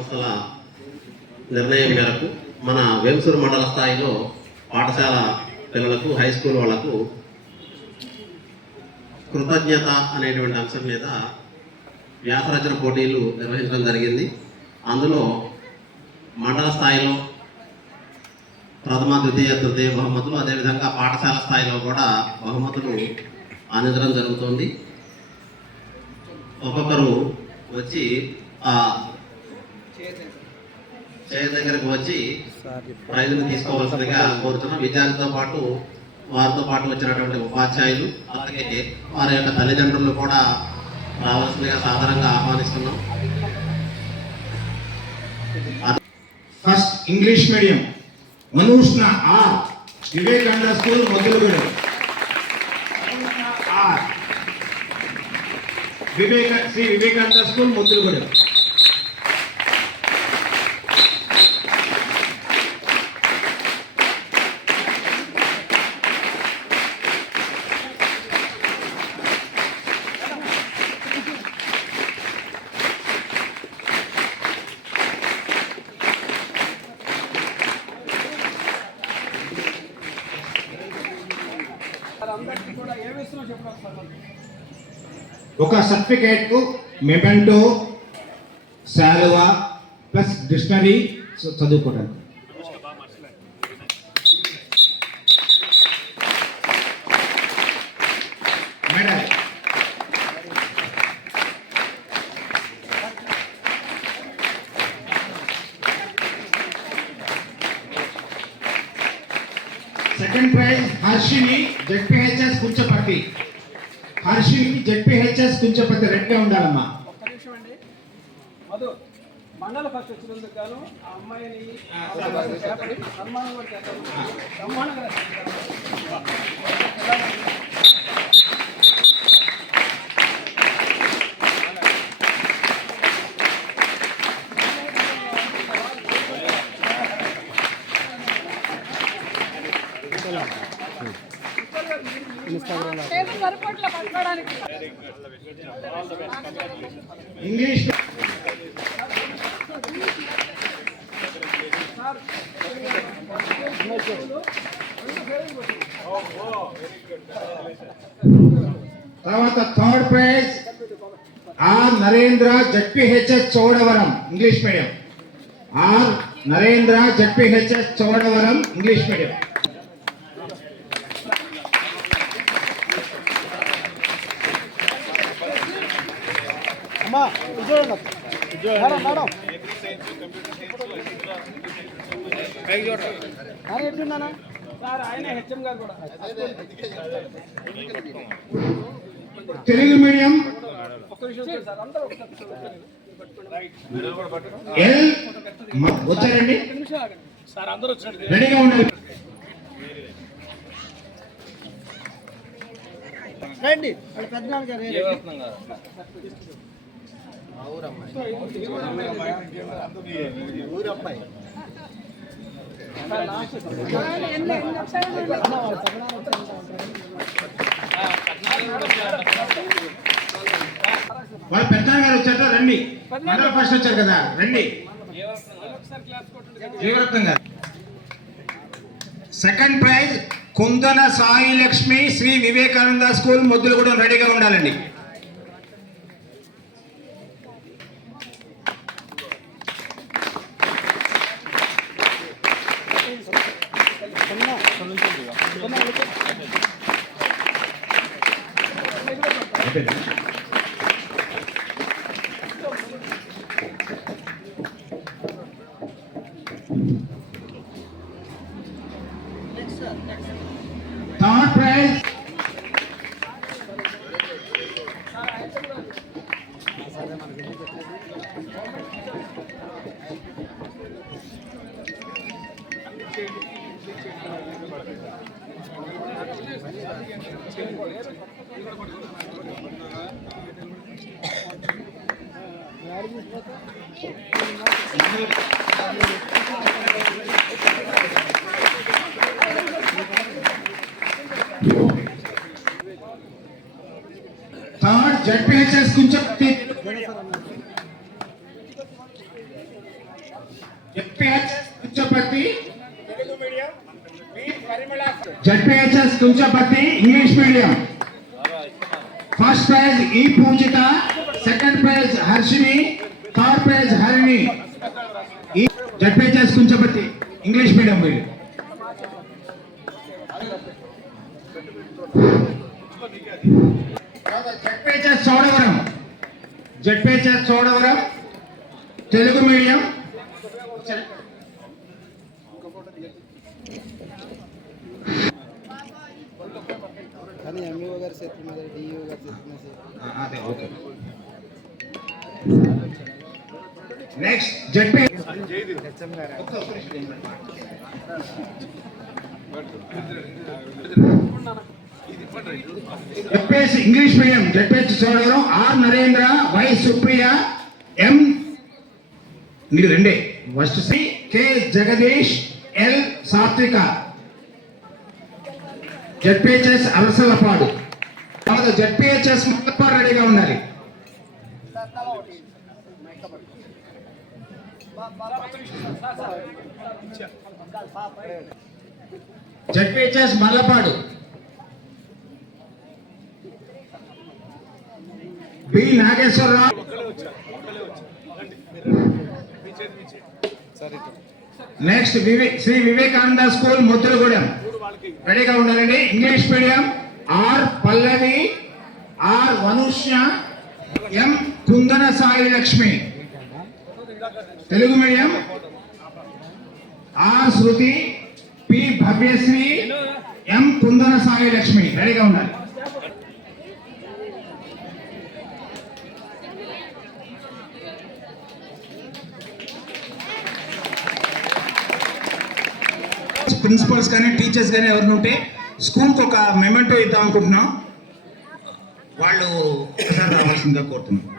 సంస్థల నిర్ణయం మేరకు మన వెంసూరు మండల స్థాయిలో పాఠశాల పిల్లలకు హై స్కూల్ వాళ్ళకు కృతజ్ఞత అనేటువంటి అంశం మీద వ్యాసరచన పోటీలు నిర్వహించడం జరిగింది. అందులో మండల స్థాయిలో ప్రథమ ద్వితీయ తృతీయ బహుమతులు అదేవిధంగా పాఠశాల స్థాయిలో కూడా బహుమతులు అందించడం జరుగుతుంది. ఒక్కొక్కరు వచ్చి ఆ చేయ దగ్గరకు వచ్చి ప్రైజులు తీసుకోవాల్సిందిగా కోరుతున్నాం. విద్యార్థులతో పాటు వారితో పాటు వచ్చినటువంటి ఉపాధ్యాయులు అలాగే వారి యొక్క తల్లిదండ్రులు కూడా రావాల్సిందిగా సాధారణంగా ఆహ్వానిస్తున్నాం. First English medium Manushna R Vivekananda school Modaluguda R. Viveka Shri Vivekananda school Modalugudem ఒక సర్టిఫికేట్ మెమెంటో శాలువా ప్లస్ డిక్షనరీ చదువుకోవడానికి. Madam. Second prize Harshini ZPHS కూర్చోపట్టి Harshini ZPHS Kunchaparthi రెడ్గా ఉండాలమ్మా. ఒక్క నిమిషం అండి. మధు మండల ఫస్ట్ వచ్చినందుకు గాను ఆ అమ్మాయిని సన్మానం కూడా చేద్దాం. బ్రహ్మాండంగా రాశారు. ఇంగ్లీష్ తర్వాత third prize R Narendra ZPHS Chodavaram English medium R Narendra ZPHS Chodavaram English medium అమ్మా చూడండి మేడం మేడం సార్ ఎట్లున్నానా సార్ ఆయన హెచ్ఎం గారు కూడా. తెలుగు మీడియం. ఎల్ వచ్చారండి రెడీగా ఉండాలి రండి. పెద్దనాన్న వాళ్ళ పెద్ద గారు వచ్చారు రండి. మండల ఫస్ట్ వచ్చారు కదా రండి. జీవరత్నం గారు second prize Kundana Sai Lakshmi Shri Vivekananda school మొద్దులు కూడా రెడీగా ఉండాలండి. థర్డ్ ప్రైజ్ థర్డ్ జడ్పిహెచ్ఎస్ కొంచెం ZPHS Kunchaparthi ZPHS Kunchaparthi English medium. First prize ఈ Poojitha second prize Harshini third prize Harini. ఈ జడ్పిహెచ్ఎస్ ఇంగ్లీష్ మీడియం వీళ్ళు. ZPHS Chodavaram ZPHS Chodavaram Telugu medium కానీ MEO గారి చేతుల మీద డిఈఓ గారి చేతుల మీద English medium ZPHS Chodavaram R Narendra Y Supriya M. మీరు రెండే. First C K Jagadish L Satvika. ZPHS Alasalapadu తర్వాత జడ్పిహెచ్ఎస్ ముల్లపాడు రెడీగా ఉండాలి. ZPHS Mallapadu. B Nageswararao. Next Shri Vivekananda school Mudragudem రెడీగా ఉండాలండి. English medium. R Pallavi R Vanushya M Kundana Sai Lakshmi. Telugu medium. R Shruti P Bhavyasri M Kundana Sai Lakshmi. రెడీగా ఉండాలి. Principles కానీ teachers కానీ ఎవరిని ఉంటే స్కూల్కి ఒక మెమెంటో ఇద్దాం అనుకుంటున్నాం వాళ్ళు ఒకసారి రావాల్సిందిగా కోరుతున్నాం